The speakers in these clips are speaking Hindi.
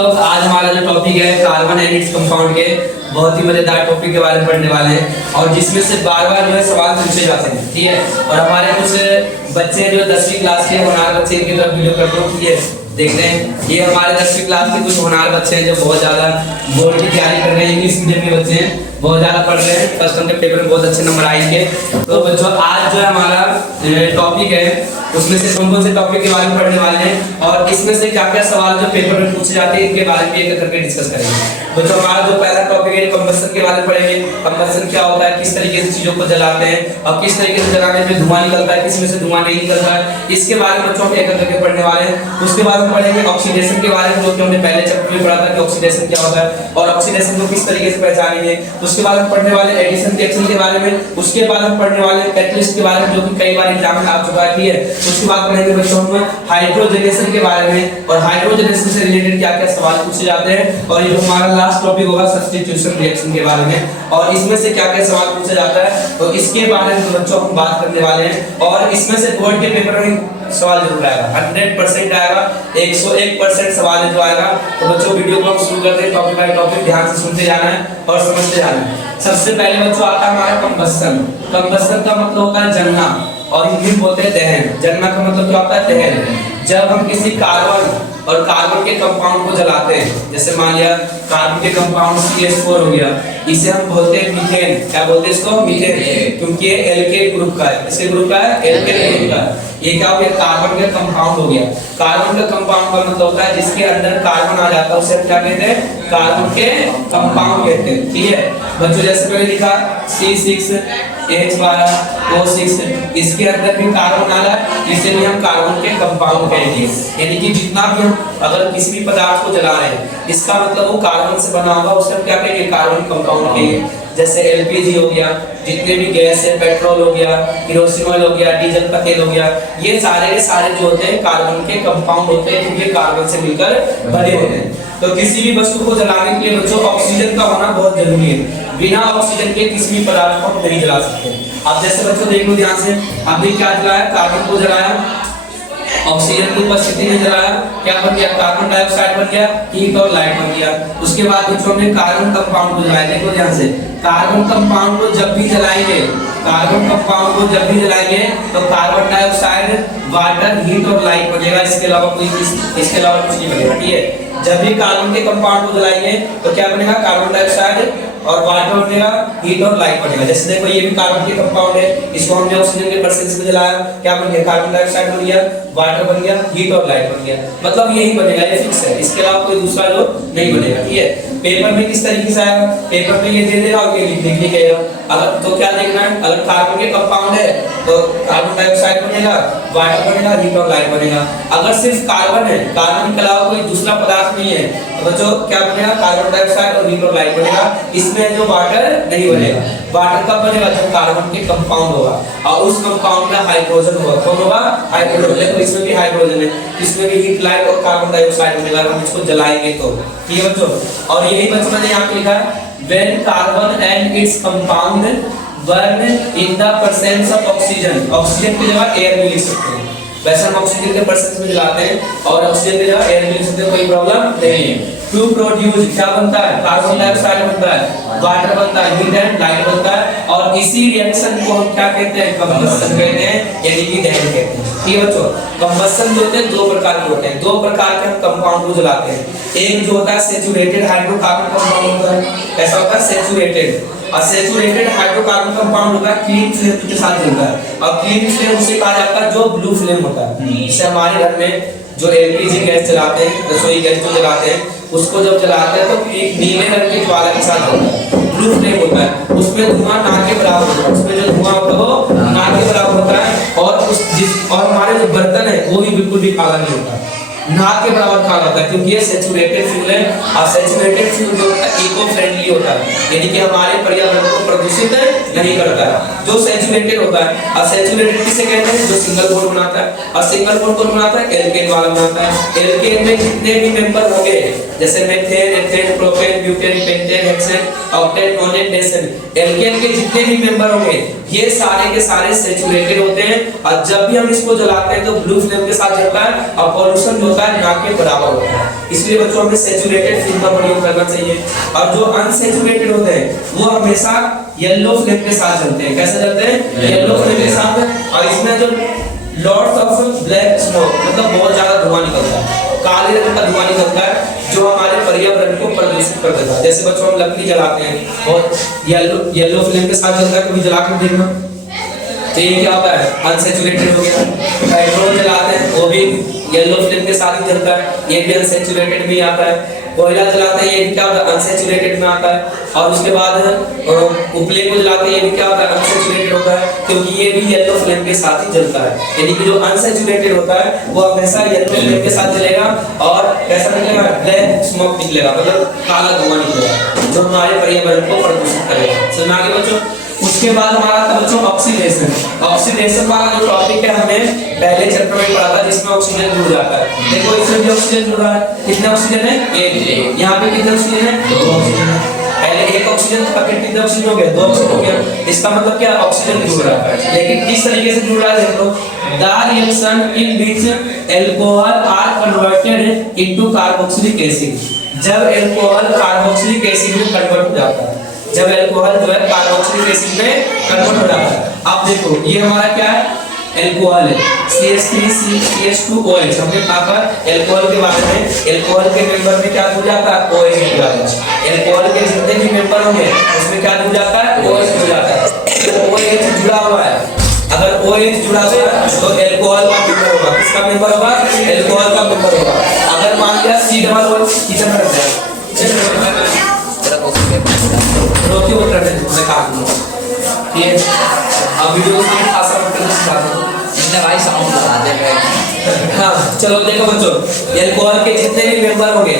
तो आज हमारा जो टॉपिक है कार्बन एंड इट्स कंपाउंड के बहुत ही मजेदार टॉपिक के बारे में पढ़ने वाले हैं और जिसमें से बार-बार जो है सवाल पूछे जाते हैं, ठीक है। और हमारे कुछ बच्चे जो 10वीं क्लास के होनहार बच्चे इनकी तरफ वीडियो करते हो, ठीक है। देखते हैं ये हमारे 10वीं क्लास के कुछ होनहार बच्चे हैं जो बहुत ज्यादा बोर्ड की तैयारी कर रहे हैं, इंग्लिश मीडियम के बच्चे हैं, बहुत ज्यादा पढ़ रहे हैं, फर्स्ट टर्म के पेपर में बहुत अच्छे नंबर आएंगे। तो बच्चों आज जो है हमारा टॉपिक है उसमें से कौन-कौन से टॉपिक के बारे में पढ़ने वाले हैं और इसमें से क्या-क्या सवाल जो पेपर में पूछे जाते हैं इनके बारे में एक करके डिस्कस करेंगे। बच्चों हमारा जो पहला टॉपिक है कंबशन के बारे में पढ़ेंगे। कंबशन क्या होता है, किस तरीके से चीजों को जलाते हैं और किस तरीके से जलाने में धुआं निकलता है, किस में से धुआं नहीं निकलता है, इसके बारे में बच्चों हम एक करके पढ़ने वाले हैं। उसके बाद हम पढ़ेंगे ऑक्सीडेशन के बारे में, जो कि हमने पहले चैप्टर में पढ़ा था कि ऑक्सीडेशन क्या होता है और ऑक्सीडेशन को किस तरीके से पहचानेंगे। उसके बाद हम पढ़ने वाले एडिशन रिएक्शन के बारे में। उसके बाद हम पढ़ने वाले कैटलिस्ट के बारे में, जो कि कई बार एग्जाम में आ चुका है, ठीक है। उसके बाद पढ़ेंगे बच्चों हम हाइड्रोजनेशन के बारे में और हाइड्रोजनेशन से रिलेटेड क्या-क्या सवाल पूछे जाते हैं और ये हमारा लास्ट टॉपिक होगा सब्स्टिट्यूशन रिएक्शन के बारे में और इसमें से क्या-क्या सवाल पूछा जाता है तो इसके बारे में बच्चों हम बात करने वाले हैं। और इसमें से बोर्ड के पेपर में सवाल जरूर आएगा, 100% आएगा, 101% सवाल जो आएगा। तो बच्चों वीडियो को हम शुरू करते हैं, टॉपिक बाय टॉपिक ध्यान से सुनते जाना है और समझते जाना है। सबसे पहले बच्चों आता है हमारा कंबशन। कंबशन का मतलब होता है जलना और हिंदी में बोलते हैं दहन। जलना का मतलब क्या होता है, दहन। जब हम किसी कार्बन और कार्बन के कंपाउंड को जलाते हैं, जैसे मान लिया कार्बन के कंपाउंड CH4 हो गया, इसे हम बोलते हैं मीथेन। क्या बोलते हैं इसको, मीथेन, क्योंकि ये एल्केन ग्रुप का है। इसके ग्रुप का है, एल्केन ग्रुप का है। ये क्या हो गया, कार्बन का कंपाउंड हो गया। कार्बन का कंपाउंड का मतलब होता है जिसके अंदर कार्बन आ जाता है उसे हम क्या कहते हैं, कार्बन के कंपाउंड कहते हैं, ठीक है। बच्चों जैसे मैंने लिखा C6H12O6, इसके अंदर भी कार्बन आ रहा है, इसे भी हम कार्बन के कंपाउंड कहेंगे। यानी कि जितना भी हम अगर किसी भी पदार्थ को जला रहे हैं इसका मतलब वो कार्बन से बना होगा, उसे हम क्या कहेंगे, कार्बन कंपाउंड कहेंगे। जैसे LPG हो गया, जितने भी गैस है, पेट्रोल हो गया, केरोसिन ऑयल हो गया, डीजल तेल हो गया, ये सारे के सारे जो होते हैं कार्बन के कंपाउंड होते हैं, क्योंकि कार्बन से मिलकर बने होते हैं। तो किसी भी वस्तु को जलाने के लिए बच्चों ऑक्सीजन का होना बहुत जरूरी है। बिना ऑक्सीजन के किसी भी पदार्थ को हम नहीं जला सकते। अब जैसे बच्चों देख लो ध्यान से, अभी क्या जलाया, कार्बन को जलाया, ऑक्सीजन की उपस्थिति में जलाया, क्या बन गया, कार्बन डाइऑक्साइड बन गया, हीट और लाइट बन गया। उसके बाद बच्चों हमने कार्बन कंपाउंड को जलाया। देखो ध्यान से, कार्बन कंपाउंड को जब भी जलाएंगे, कार्बन कंपाउंड को जब भी जलाएंगे तो कार्बन डाइऑक्साइड, वाटर, हीट और लाइट बनेगा। इसके अलावा इसके अलावा कुछ नहीं बनेगा, ठीक है। जब भी कार्बन के कंपाउंड को जलाएंगे तो क्या बनेगा, कार्बन डाइऑक्साइड और वाटर बनेगा, हीट और लाइट बनेगा। जैसे देखो ये भी कार्बन के कंपाउंड है, इसको हमने ऑक्सीजन के परसेंटेज में जलाया, क्या बन गया, कार्बन डाइऑक्साइड बन गया, वाटर बन गया, हीट और लाइट बन गया। मतलब यही बनेगा, ये फिक्स है, इसके अलावा कोई दूसरा जो नहीं बनेगा, ठीक है। पेपर में किस तरीके से आएगा, पेपर में ये दे देगा और ये लिखने कहेगा। अगर तो क्या देखना है, अगर कार्बन के कंपाउंड है तो कार्बन डाइऑक्साइड बनेगा, वाटर बनेगा, हीट और लाइट बनेगा। अगर सिर्फ कार्बन है, कार्बन के अलावा कोई दूसरा पदार्थ नहीं है तो बच्चों क्या बनेगा, कार्बन डाइऑक्साइड और हीट और लाइट बनेगा। इसमें जो वाटर नहीं बनेगा। वाटर कब बनेगा, जब कार्बन के कंपाउंड होगा और उस कंपाउंड में हाइड्रोजन होगा। कौन होगा, हाइड्रोजन। लेकिन इसमें भी हाइड्रोजन है, इसमें भी हीट, लाइट और कार्बन डाइऑक्साइड बनेगा हम इसको जलाएंगे तो, ठीक है बच्चों। और यही बच्चों मैंने यहाँ पे लिखा है, when carbon and its compound burn in the presence of oxygen। Oxygen की जगह एयर भी लिख सकते हैं, वैसे हम ऑक्सीजन के परसेंटेज में जलाते हैं और ऑक्सीजन की जगह एयर भी लिख सकते हैं, कोई प्रॉब्लम नहीं है। टू प्रोड्यूस क्या बनता है, कार्बन डाइऑक्साइड बनता है, वाटर बनता है, हीट एंड लाइट बनता है और इसी रिएक्शन को हम क्या कहते हैं, कंबशन कहते हैं, यानी कि दहन कहते हैं, ठीक है बच्चों। कंबशन जो होते हैं दो प्रकार के होते हैं, दो प्रकार के हम कंपाउंड को जलाते हैं। एक जो होता है सैचुरेटेड हाइड्रोकार्बन कंपाउंड होता है, कैसा होता है, सैचुरेटेड। और सैचुरेटेड हाइड्रोकार्बन कंपाउंड होता है क्लीन फ्लेम के साथ जलता है और क्लीन फ्लेम उसे कहा जाता है जो ब्लू फ्लेम होता है। जैसे हमारे घर में जो LPG गैस जलाते हैं, रसोई गैस जो जलाते हैं, उसको जब जलाते हैं तो एक नीले रंग की ज्वाला के साथ जलता है, ब्लू फ्लेम होता है। उसमें धुआं ना के बराबर होता है, उसमें जो धुआं होता है वो ना के बराबर होता है और हमारे जो बर्तन है वो भी बिल्कुल भी काला नहीं होता, ना के बराबर काला होता है, क्योंकि ये सैचुरेटेड फ्यूल है और सैचुरेटेड फ्यूल जो होता है इको फ्रेंडली होता है, यानी कि हमारे पर्यावरण को प्रदूषित नहीं करता है। जो सैचुरेटेड होता है, और सैचुरेटेड किसे कहते हैं, जो सिंगल बॉन्ड बनाता है। और सिंगल बॉन्ड कौन बनाता है, एल्केन वाला बनाता है। एल्केन में जितने भी मेंबर होंगे, जैसे methane, ethane, propane, butane, pentane, hexane, octane, nonane, decane, alkane के जितने भी मेंबर होंगे ये सारे के सारे सैचुरेटेड होते हैं। और जब भी हम इसको जलाते हैं तो ब्लू फ्लेम के साथ जलता है और पॉल्यूशन जो होता है ना के बराबर होता है। इसलिए बच्चों हमें सैचुरेटेड फ्लेम का प्रयोग करना चाहिए। और जो अनसैचुरेटेड होते हैं वो हमेशा येलो फ्लेम के साथ चलते हैं। कैसे चलते हैं? येलो फ्लेम के साथ। और इसमें जो लॉट्स ऑफ ब्लैक स्मोक मतलब बहुत ज्यादा धुआं निकलता है, काले रंग का धुआं निकलता है जो हमारे पर्यावरण को प्रदूषित कर देता है। जैसे बच्चों हम लकड़ी जलाते हैं और येलो फ्लेम के साथ जलता है, कभी जला कर देखना, तो ये क्या होता है? अनसैचुरेटेड हो गया। पेट्रोल जलाते हैं वो भी येलो फ्लेम के साथ ही जलता है, ये भी अनसैचुरेटेड में आता है। कोयला जलाते हैं ये भी क्या होता है? अनसैचुरेटेड में आता है। और उसके बाद उपले को जलाते हैं ये भी क्या होता है? अनसैचुरेटेड होता है, क्योंकि ये भी येलो फ्लेम के साथ ही जलता है। यानी कि जो अनसैचुरेटेड होता है वो हमेशा येलो फ्लेम के साथ जलेगा और कैसा निकलेगा? ब्लैक स्मोक निकलेगा, मतलब काला धुआं निकलेगा जो हमारे पर्यावरण को प्रदूषित करेगा। समझ आ गया बच्चों? उसके बाद हमारा था बच्चों ऑक्सीडेशन। ऑक्सीडेशन वाला जो टॉपिक है हमने पहले चैप्टर में पढ़ा था, जिसमें ऑक्सीजन जुड़ जाता है। देखो इसमें भी ऑक्सीजन जुड़ रहा है, कितने ऑक्सीजन है? एक। यहाँ पे कितने ऑक्सीजन है? दो ऑक्सीजन है। पहले एक ऑक्सीजन था, फिर कितने ऑक्सीजन हो गए? दो ऑक्सीजन हो गया। इसका मतलब क्या? ऑक्सीजन जुड़ रहा है। लेकिन किस तरीके से जुड़ रहा है देखो, the reaction in which alcohol are converted into carboxylic acid. जब अल्कोहल कार्बोक्सिलिक एसिड में कन्वर्ट हो जाता है, जब अल्कोहल जो है कार्बोक्सिलिक एसिड में कन्वर्ट हो जाता है। अब देखो ये हमारा क्या है? अल्कोहल है, CH3CH2OH। हमने कहा था अल्कोहल के बारे में, अल्कोहल के मेंबर में क्या जुड़ जाता है? OH जुड़ जाता है। अल्कोहल के जितने भी मेंबर होंगे उसमें क्या जुड़ जाता है? OH जुड़ जाता है। तो OH जुड़ा हुआ है, अगर OH जुड़ा हुआ है तो अल्कोहल का मेंबर होगा। किसका मेंबर होगा? अल्कोहल का मेंबर होगा। अगर मान लिया C-OH कितना रख दिया, रोकी वो करने से काट लो, ठीक है? अब वीडियो में खासा करके सिखा दो, इनने भाई साउंड बना दे। हाँ चलो देखो बच्चों, अल्कोहल के जितने भी मेंबर होंगे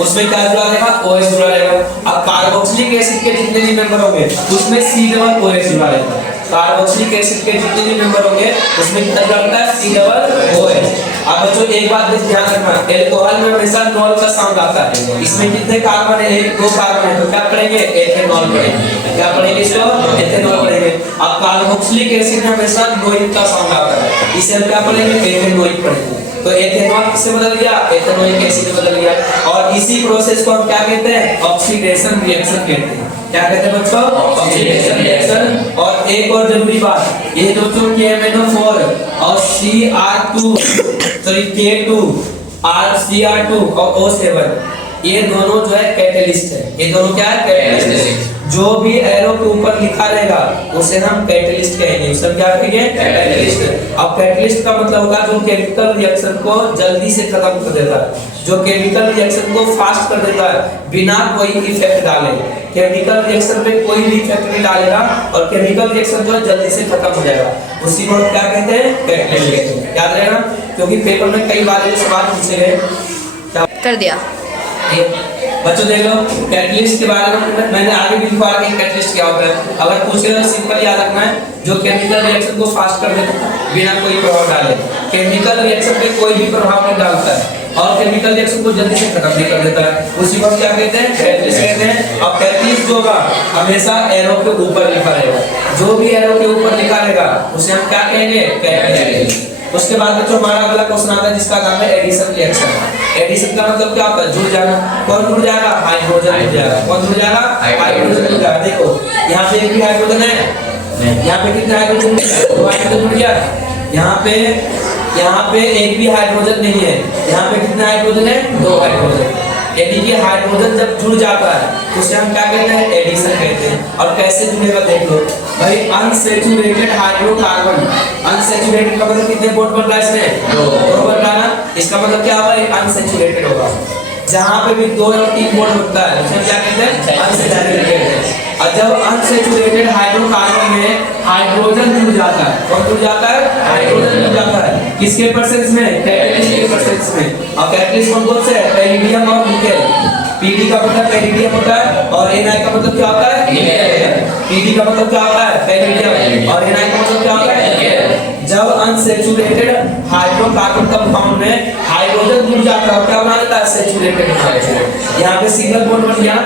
उसमें क्या जुड़ा रहेगा? OH जुड़ा रहेगा। अब कार्बोक्सिलिक एसिड के जितने भी मेंबर होंगे उसमें C-OH जुड़ा रहेगा। कार्बोक्सिलिक एसिड के जितने भी मेंबर होंगे उसमें कितना जुड़ा रहता है? C-OH। अब बच्चों एक बात ध्यान रखना, अल्कोहल में हमेशा नॉल का साउंड आता है। इसमें कितने कार्बन है? एक, दो कार्बन है, तो क्या पढ़ेंगे? एथेनॉल पढ़ेंगे। क्या पढ़ेंगे इसको? एथेनॉल पढ़ेंगे। अब कार्बोक्सिलिक एसिड में हमेशा नोइक का साउंड आता है, इसे हम क्या पढ़ेंगे? एथेनोइक पढ़ेंगे। तो एथेनॉल किससे बदल गया? एथेनोइक एसिड में बदल गया। और इसी प्रोसेस को हम क्या कहते हैं? ऑक्सीडेशन रिएक्शन कहते हैं। क्या कहते हैं बच्चों? Oxidation reaction. और एक और जरूरी बात, ये दोस्तों KMnO4 और Cr2 सॉरी K2 Cr2 और O7 ये दोनों जो है कैटलिस्ट है। ये दोनों क्या है? कैटलिस्ट है। जो भी एरो के ऊपर लिखा रहेगा उसे हम कैटलिस्ट कहेंगे। उसे क्या कहेंगे? कैटलिस्ट। अब कैटलिस्ट का मतलब होगा जो केमिकल रिएक्शन को जल्दी से खत्म कर देता है, जो केमिकल रिएक्शन को फास्ट कर देता है बिना कोई इफेक्ट डाले। केमिकल रिएक्शन पे कोई भी इफेक्ट नहीं डालेगा और केमिकल रिएक्शन जो है जल्दी से खत्म हो जाएगा, उसी को क्या कहते हैं? कैटलिस्ट कहते हैं। याद रहेगा, क्योंकि पेपर में कई बार ये सवाल पूछे गए। कर दिया बच्चों देख लो, कैटलिस्ट के बारे में मैंने आगे भी लिखा है कि कैटलिस्ट क्या होता है। अगर पूछे तो सिंपल याद रखना है, जो केमिकल रिएक्शन को फास्ट कर देता है बिना कोई प्रभाव डाले। केमिकल रिएक्शन पे कोई भी प्रभाव नहीं डालता है और केमिकल रिएक्शन को जल्दी से खत्म भी कर देता है, उसी को क्या कहते हैं? कैटलिस्ट कहते हैं। अब कैटलिस्ट जो होगा हमेशा एरो के ऊपर लिखा रहेगा। जो भी एरो के ऊपर लिखा रहेगा उसे हम क्या कहेंगे? कैटलिस्ट। उसके बाद बच्चों हमारा अगला क्वेश्चन आता है जिसका नाम है एडिशन रिएक्शन। एडिशन का मतलब क्या होता है? जुड़ जाना। कौन जुड़ जाएगा? हाइड्रोजन जुड़ जाएगा। कौन जुड़ जाएगा? हाइड्रोजन जुड़ जाएगा। देखो यहाँ पे एक भी हाइड्रोजन है, यहाँ पे कितने हाइड्रोजन? दो हाइड्रोजन जुड़ गया। यहाँ पे एक भी हाइड्रोजन नहीं है, यहाँ पे कितने हाइड्रोजन है? दो हाइड्रोजन। यानी कि हाइड्रोजन जब जुड़ जाता है तो उसे हम क्या कहते हैं? एडिशन कहते हैं। और कैसे जुड़ेगा देख लो भाई, अनसैचुरेटेड हाइड्रोकार्बन। अनसैचुरेटेड का मतलब कितने बॉन्ड बन रहा है इसमें? दो बन रहा है ना। इसका मतलब क्या होगा? अनसैचुरेटेड होगा। जहाँ पे भी 2 या 3 बॉन्ड बनता है उसे क्या कहते हैं? अनसैचुरेटेड। और जब अनसैचुरेटेड हाइड्रोकार्बन में हाइड्रोजन जुड़ जाता है, कौन जुड़ जाता है? हाइड्रोजन जुड़ जाता है। किसके प्रेजेंस में? कैटलिस्ट के प्रेजेंस में। और कैटलिस्ट कौन से है? पैरिडियम और निकेल। पीडी का मतलब पैरिडियम होता है और Na का मतलब क्या होता है? निकेल। पीडी का मतलब क्या होता है? पैरिडियम और Na का मतलब क्या होता है? निकेल। जब अनसैचुरेटेड हाइड्रोकार्बन कंपाउंड में हाइड्रोजन जुड़ जाता है क्या बना देता है? Saturated hydrogen. यहाँ पे सिंगल बॉन्ड बन गया,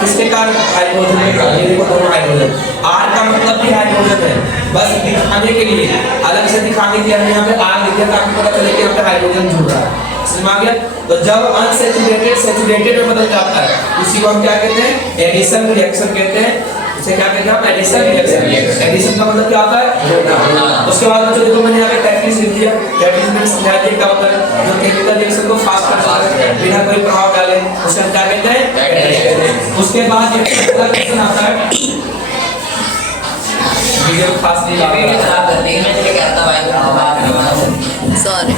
किसके कारण? हाइड्रोजन के कारण। ये देखो दोनों हाइड्रोजन। R का मतलब भी हाइड्रोजन है, बस दिखाने के लिए, अलग से दिखाने के लिए हमने यहाँ पे R लिख दिया ताकि पता चले कि यहाँ पे हाइड्रोजन जुड़ रहा है। समझ में आ गया? तो जब अनसैचुरेटेड सैचुरेटेड में बदल जाता है उसी को हम क्या कहते हैं? एडिशन रिएक्शन कहते हैं। उसे क्या कहते हैं? हम एडिशन रिएक्शन। एडिशन का मतलब क्या होता है? उसके बाद बच्चों देखो मैंने यहाँ पे कैटलिस्ट लिख दिया। कैटलिस्ट मैंने समझा दिया क्या होता है, जो केमिकल रिएक्शन को फास्ट करता है बिना कोई प्रभाव डाले, उसे हम क्या कहते हैं? उसके बाद अगला क्वेश्चन आता है, वीडियो फास्ट नहीं खराब कर दी मैं क्या कहता भाई, सॉरी।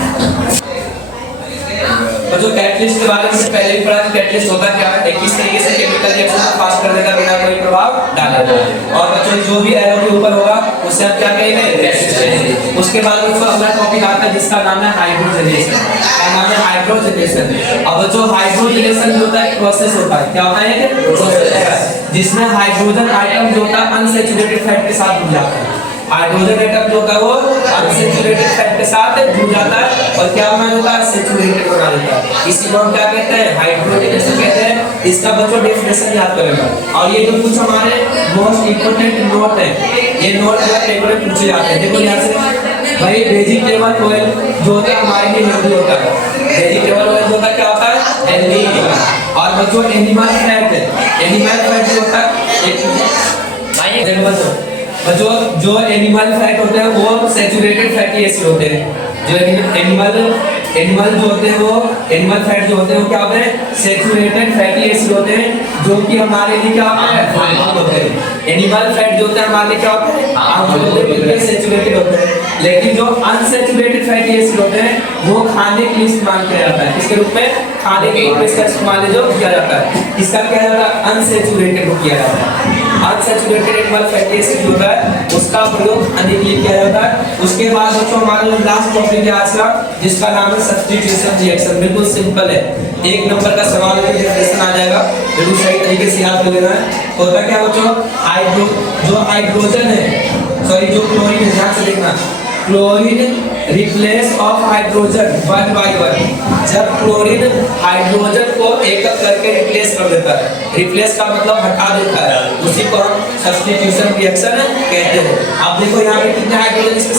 और जो कैटलिस्ट के बारे में पहले भी पढ़ा, कैटलिस्ट होता क्या है? किस तरीके से केमिकल रिएक्शन को फास्ट कर देगा बिना कोई प्रभाव डाले। और बच्चों जो भी एरो के ऊपर होगा उसे हम क्या कहेंगे? कैटलिस्ट। उसके बाद बच्चों अगला टॉपिक आता है जिसका नाम है हाइड्रोजनेशन। क्या नाम है? हाइड्रोजनेशन। अब जो हाइड्रोजनेशन होता है प्रोसेस होता है, क्या होता है? प्रोसेस जिसमें हाइड्रोजन आइटम जो होता है अनसैचुरेटेड फैट के साथ जुड़ जाता है। हाइड्रोजन एटम जो होता है वो अनसैचुरेटेड फैट के साथ जुड़ जाता है और क्या बना देता है? सैचुरेटेड बना देता है। इसी को हम क्या कहते हैं? हाइड्रोजनेशन कहते हैं। इसका बच्चों डेफिनेशन याद करेगा। और ये जो कुछ हमारे मोस्ट इंपोर्टेंट नोट है, ये नोट जो पेपर में पूछे जाते हैं। देखो यहाँ से भाई, वेजिटेबल ऑयल जो होता है हमारे लिए हेल्दी होता है। वेजिटेबल ऑयल जो होता है क्या होता है? हेल्दी। और बच्चों एनिमल फैट है, एनिमल फैट जो होता है जो एनिमल फैट होते हैं वो सैचुरेटेड फैटी एसिड होते हैं। जो एनिमल जो होते हैं वो एनिमल फैट जो होते हैं वो क्या होते हैं? सैचुरेटेड फैटी एसिड होते हैं, जो कि हमारे लिए क्या होते हैं? एनिमल फैट जो होते हैं हमारे लिए क्या होते हैं? हार्मफुल होते हैं क्योंकि सैचुरेटेड होते हैं। लेकिन जो अनसैचुरेटेड फैटी एसिड होते हैं वो खाने के लिए इस्तेमाल किया जाता है। किसके रूप में? खाने के रूप में इसका इस्तेमाल जो किया जाता है, इसका क्या जाता है? अनसैचुरेटेड को किया जाता है। अनसैचुरेटेड एनिमल फैटी एसिड जो होता है उसका प्रयोग खाने के लिए किया जाता है। उसके बाद बच्चों हमारा लास्ट टॉपिक है आज का, जिसका नाम है सब्स्टिट्यूशन रिएक्शन। बिल्कुल सिंपल है, एक नंबर का सवाल है, डेफिनेशन आ जाएगा, बिल्कुल सही तरीके से याद कर लेना है। होता क्या बच्चों? जो हाइड्रोजन है, सॉरी जो क्लोरीन है, ध्यान से देखना, chlorine replace of hydrogen 1 by 1। जब क्लोरीन हाइड्रोजन को एक एक करके रिप्लेस कर देता है, रिप्लेस का मतलब हटा देता है, उसी को हम सब्स्टिट्यूशन रिएक्शन कहते हैं। अब देखो यहाँ पे कितने हाइड्रोजन इसके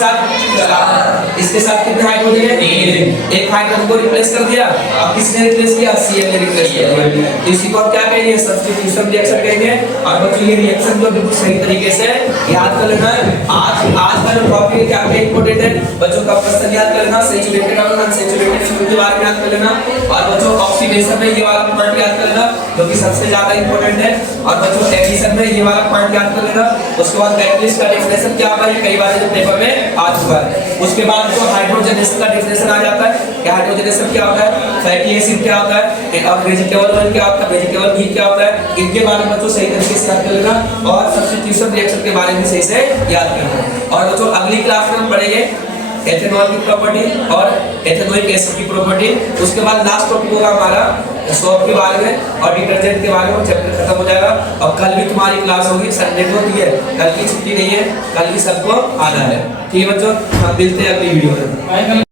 साथ कितने हाइड्रोजन है? 3। एक हाइड्रोजन को रिप्लेस कर दिया, अब किसने रिप्लेस किया? Cl ने रिप्लेस किया। तो इसी को क्या कहेंगे? सब्स्टिट्यूशन रिएक्शन कहेंगे। और बच्चों ये रिएक्शन को बिल्कुल सही तरीके से याद कर लेना है। आज का जो टॉपिक है क्या इंपॉर्टेंट है बच्चों का? क्वेश्चन याद कर लेना, सैचुरेटेड और अनसैचुरेटेड फ्यूल के बारे में याद कर लेना। और बच्चों ऑक्सीडेशन में ये वाला पॉइंट याद कर लेना जो कि सबसे ज्यादा इंपॉर्टेंट है। और बच्चों एडिशन में ये वाला पॉइंट याद कर लेना। उसके बाद कैटलिस्ट का डेफिनेशन क्या होता है, कई बार जो पेपर में आ चुका है। उसके बाद जो हाइड्रोजनेशन का डेफिनेशन आ जाता है कि हाइड्रोजनेशन क्या होता है, फैटी एसिड क्या होता है, और वेजिटेबल ऑयल क्या होता है, वेजिटेबल घी क्या होता है, इनके बारे में बच्चों सही तरीके से याद कर लेना। और सब्स्टिट्यूशन रिएक्शन के बारे में सही से याद करना। और बच्चों अगली क्लास में हम पढ़ेंगे एथेनॉल की प्रॉपर्टी और एथेनोइक एसिड की प्रॉपर्टी। उसके बाद लास्ट टॉपिक होगा हमारा सोप के बारे में और डिटर्जेंट के बारे में, चैप्टर खत्म हो जाएगा। और कल भी तुम्हारी क्लास होगी, संडे को भी है, कल की छुट्टी नहीं है, कल की सबको आना है। ठीक है बच्चों, हम मिलते हैं अगली वीडियो में।